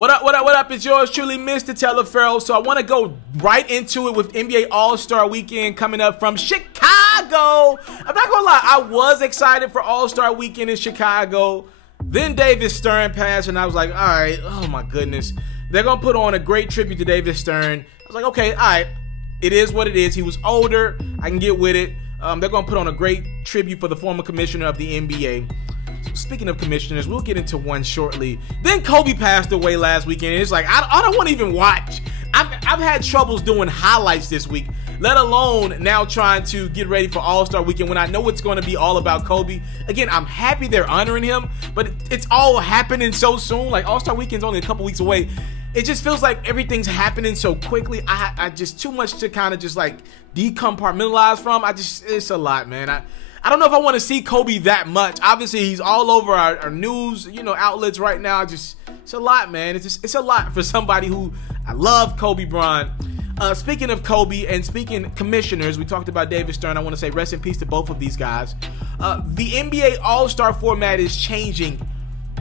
What up, what up, what up? It's yours truly, Mr.Taliaferro. So I want to go right into it with NBA All-Star Weekend coming up from Chicago. I'm not going to lie, I was excited for All-Star Weekend in Chicago. Then David Stern passed, and I was like, all right, oh my goodness. They're going to put on a great tribute to David Stern. I was like, okay, all right, it is what it is. He was older. I can get with it. They're going to put on a great tribute for the former commissioner of the NBA. Speaking of commissioners, we'll get into one shortly. Then Kobe passed away last weekend. And it's like, I don't want to even watch. I've had troubles doing highlights this week, let alone now trying to get ready for All-Star Weekend when I know it's going to be all about Kobe. Again, I'm happy they're honoring him, but it's all happening so soon. Like, All-Star Weekend's only a couple weeks away. It just feels like everything's happening so quickly. I just too much to kind of just like decompartmentalize from. It's a lot, man. I don't know if I want to see Kobe that much. Obviously, he's all over our news, outlets right now. It's a lot, man. It's a lot for somebody who I love, Kobe Bryant. Speaking of Kobe and speaking commissioners, we talked about David Stern. I want to say rest in peace to both of these guys. The NBA All-Star Format is changing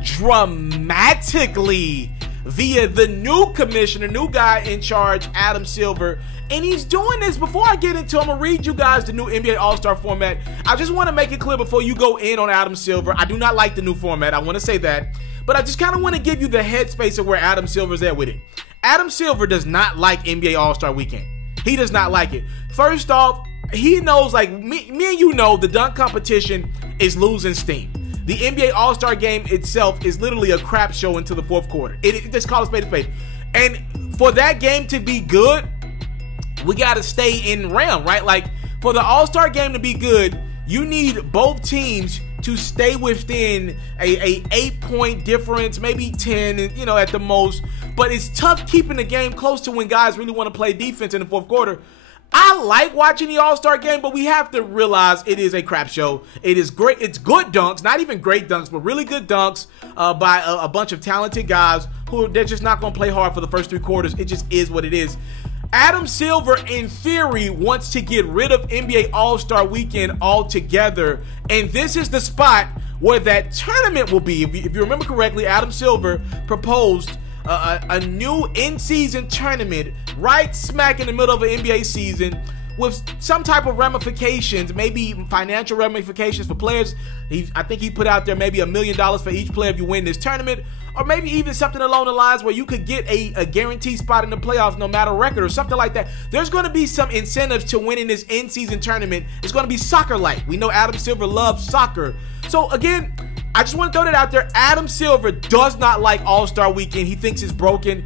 dramatically via the new commissioner, new guy in charge, Adam Silver. And he's doing this. Before I get into it, I'm going to read you guys the new NBA All-Star Format. I just want to make it clear before you go in on Adam Silver. I do not like the new format. I want to say that. But I just kind of want to give you the headspace of where Adam Silver's at with it. Adam Silver does not like NBA All-Star Weekend. He does not like it. First off, he knows, like me and you know, the dunk competition is losing steam. The NBA All-Star Game itself is literally a crap show into the fourth quarter. It just call it spade a spade. And for that game to be good, we got to stay in realm, right? Like, for the All-Star Game to be good, you need both teams to stay within a 8-point difference, maybe 10, at the most. But it's tough keeping the game close to when guys really want to play defense in the fourth quarter. I like watching the All-Star Game, but we have to realize it is a crap show. It is great. It's good dunks, not even great dunks, but really good dunks by a bunch of talented guys who they're just not going to play hard for the first three quarters. It just is what it is. Adam Silver, in theory, wants to get rid of NBA All-Star Weekend altogether, and this is the spot where that tournament will be. If you remember correctly, Adam Silver proposed a new in-season tournament right smack in the middle of an NBA season with some type of ramifications, maybe financial ramifications for players. I think he put out there maybe $1 million for each player if you win this tournament, or maybe even something along the lines where you could get a guaranteed spot in the playoffs no matter record or something like that. There's going to be some incentives to winning this in-season tournament. It's going to be soccer-like. We know Adam Silver loves soccer. So again, I just want to throw that out there. Adam Silver does not like All-Star Weekend. He thinks it's broken.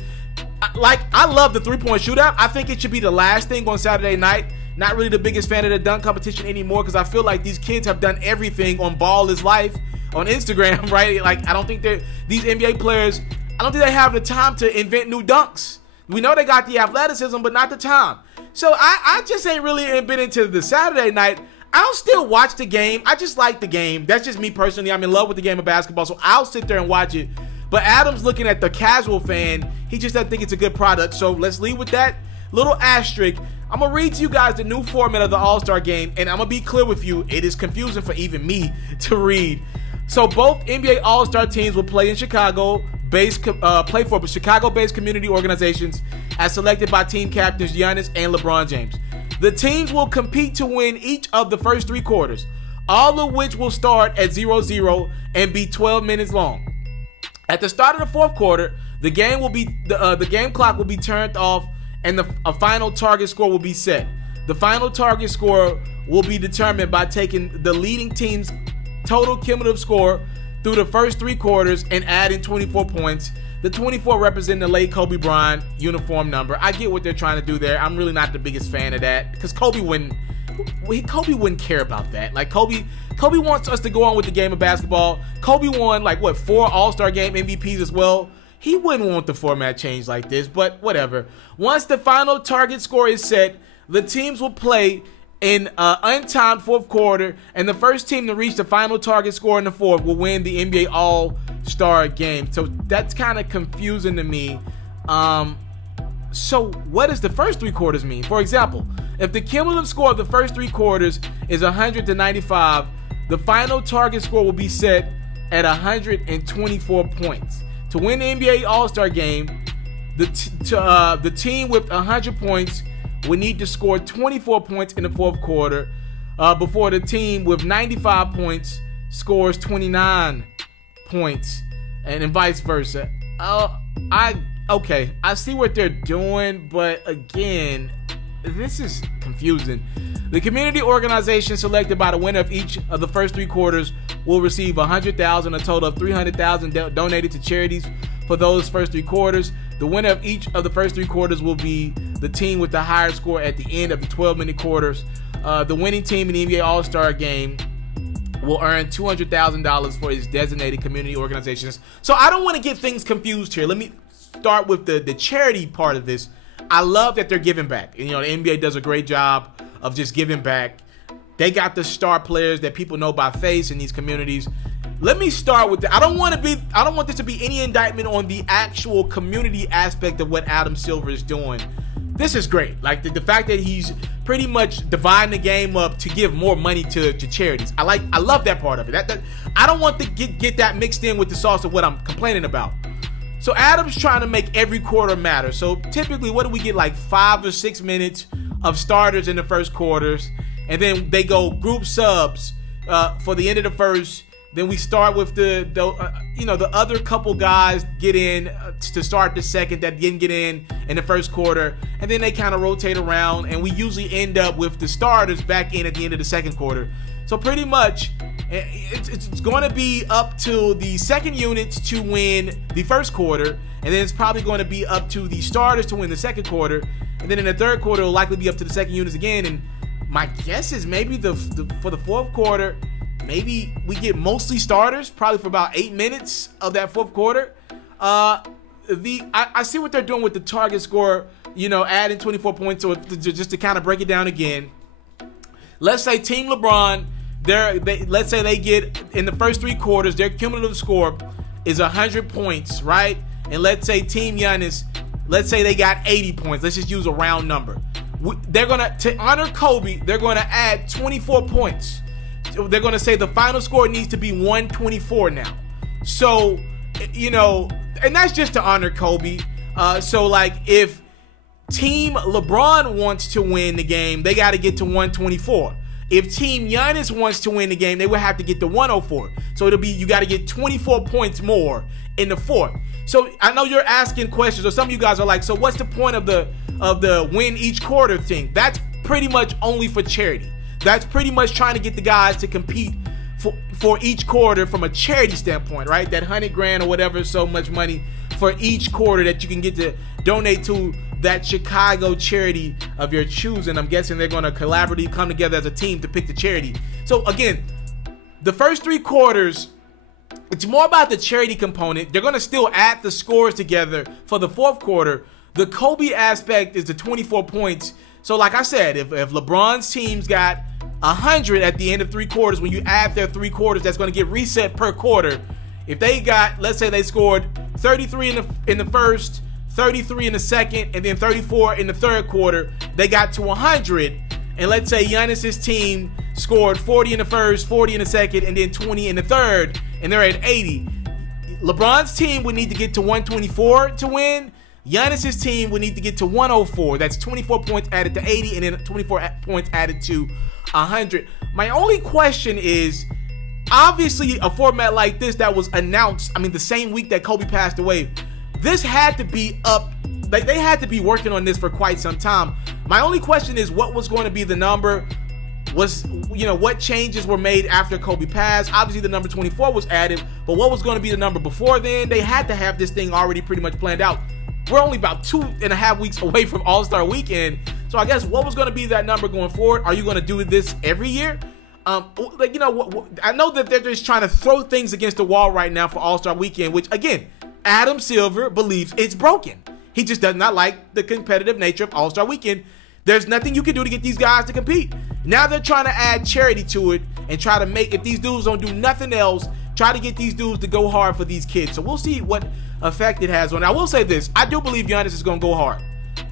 I love the three-point shootout. I think it should be the last thing on Saturday night. Not really the biggest fan of the dunk competition anymore because I feel like these kids have done everything on Ball is Life on Instagram, right? Like, I don't think these NBA players, I don't think they have the time to invent new dunks. We know they got the athleticism, but not the time. So I just ain't really been into the Saturday night. I'll still watch the game. I just like the game. That's just me personally. I'm in love with the game of basketball, so I'll sit there and watch it. But Adam's looking at the casual fan. He just doesn't think it's a good product. So let's leave with that little asterisk. I'm going to read to you guys the new format of the All-Star Game, and I'm going to be clear with you. It is confusing for even me to read. So both NBA All-Star teams will play in Chicago-based community organizations as selected by team captains Giannis and LeBron James. The teams will compete to win each of the first three quarters, all of which will start at 0-0 and be 12 minutes long. At the start of the fourth quarter, the game clock will be turned off and a final target score will be set. The final target score will be determined by taking the leading team's total cumulative score through the first three quarters and adding 24 points. The 24 representing the late Kobe Bryant uniform number. I get what they're trying to do there. I'm really not the biggest fan of that because Kobe wouldn't care about that. Like, Kobe wants us to go on with the game of basketball. Kobe won 4 All-Star Game MVPs as well. He wouldn't want the format changed like this, but whatever. Once the final target score is set, the teams will play in an untimed fourth quarter, and the first team to reach the final target score in the fourth will win the NBA All-Star Game. So that's kind of confusing to me. So what does the first three quarters mean? For example, if the cumulative score of the first three quarters is 100 to 95, the final target score will be set at 124 points. To win the NBA All-Star game, the team with 100 points would need to score 24 points in the fourth quarter before the team with 95 points scores 29 points, and then vice versa. Okay, I see what they're doing, but again, this is confusing. The community organization selected by the winner of each of the first 3 quarters will receive $100,000, a total of $300,000 donated to charities for those first 3 quarters. The winner of each of the first 3 quarters will be the team with the higher score at the end of the 12-minute quarters. The winning team in the NBA All-Star game will earn $200,000 for its designated community organizations. So I don't want to get things confused here. Let me start with the charity part of this. I love that they're giving back. You know, the NBA does a great job of just giving back. They got the star players that people know by face in these communities. Let me start with I don't want this to be any indictment on the actual community aspect of what Adam Silver is doing. This is great. Like the fact that he's pretty much dividing the game up to give more money to charities. I love that part of it. That I don't want to get that mixed in with the sauce of what I'm complaining about. So Adam's trying to make every quarter matter. So typically, what do we get, like 5 or 6 minutes of starters in the first quarters, and then they go group subs for the end of the first. Then we start with the other couple guys get in to start the second that didn't get in the first quarter, and then they kind of rotate around, and we usually end up with the starters back in at the end of the second quarter. So pretty much, it's going to be up to the second units to win the first quarter, and then it's probably going to be up to the starters to win the second quarter, and then in the third quarter, it'll likely be up to the second units again. And my guess is maybe for the fourth quarter, maybe we get mostly starters, probably for about 8 minutes of that fourth quarter. I see what they're doing with the target score, adding 24 points. So just to kind of break it down again, let's say Team LeBron, let's say they get in the first 3 quarters, their cumulative score is 100 points, right? And let's say Team Giannis, let's say they got 80 points. Let's just use a round number. They're to honor Kobe, they're going to add 24 points. They're going to say the final score needs to be 124 now. So, and that's just to honor Kobe. So, like, if Team LeBron wants to win the game, they got to get to 124. If Team Giannis wants to win the game, they would have to get to 104. So it'll be, you got to get 24 points more in the fourth. So I know you're asking questions, or some of you guys are like, so what's the point of the win each quarter thing? That's pretty much only for charity. That's pretty much trying to get the guys to compete for each quarter from a charity standpoint, right? That $100,000 or whatever, so much money for each quarter that you can get to donate to that Chicago charity of your choosing. I'm guessing they're going to collaboratively come together as a team to pick the charity. So again, the first 3 quarters, it's more about the charity component. They're going to still add the scores together for the fourth quarter. The Kobe aspect is the 24 points. So like I said, if LeBron's team's got 100 at the end of 3 quarters, when you add their 3 quarters, that's going to get reset per quarter. If they got, let's say they scored 33 in the first, 33 in the second, and then 34 in the third quarter, they got to 100. And let's say Giannis's team scored 40 in the first, 40 in the second, and then 20 in the third, and they're at 80. LeBron's team would need to get to 124 to win. Giannis's team would need to get to 104. That's 24 points added to 80, and then 24 points added to 100. My only question is, obviously a format like this that was announced, the same week that Kobe passed away, this had to be up. Like, they had to be working on this for quite some time. My only question is, what was going to be the number? What changes were made after Kobe passed? Obviously the number 24 was added, but what was going to be the number before then? They had to have this thing already pretty much planned out. We're only about 2.5 weeks away from All-Star Weekend. So I guess what was going to be that number going forward? Are you going to do this every year? I know that they're just trying to throw things against the wall right now for All-Star Weekend, which, again, Adam Silver believes it's broken. He just does not like the competitive nature of All-Star Weekend. There's nothing you can do to get these guys to compete. Now they're trying to add charity to it and try to make, if these dudes don't do nothing else, try to get these dudes to go hard for these kids. So we'll see what effect it has on it. I will say this. I do believe Giannis is going to go hard.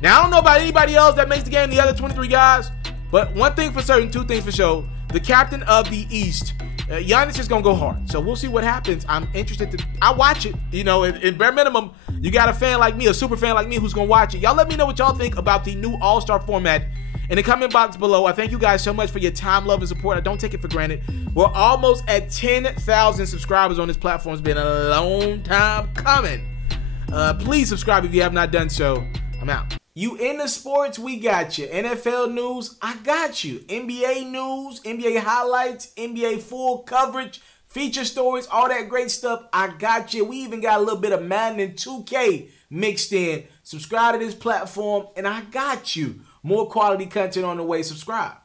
Now, I don't know about anybody else that makes the game, the other 23 guys, but one thing for certain, 2 things for sure. The captain of the East, Giannis is going to go hard. So we'll see what happens. I'm interested I watch it. You know, in bare minimum, you got a fan like me, a super fan like me who's going to watch it. Y'all let me know what y'all think about the new All-Star format in the comment box below. I thank you guys so much for your time, love, and support. I don't take it for granted. We're almost at 10,000 subscribers on this platform. It's been a long time coming. Please subscribe if you have not done so. I'm out. You into sports, we got you. NFL news, I got you. NBA news, NBA highlights, NBA full coverage, feature stories, all that great stuff, I got you. We even got a little bit of Madden and 2K mixed in. Subscribe to this platform, and I got you. More quality content on the way. Subscribe.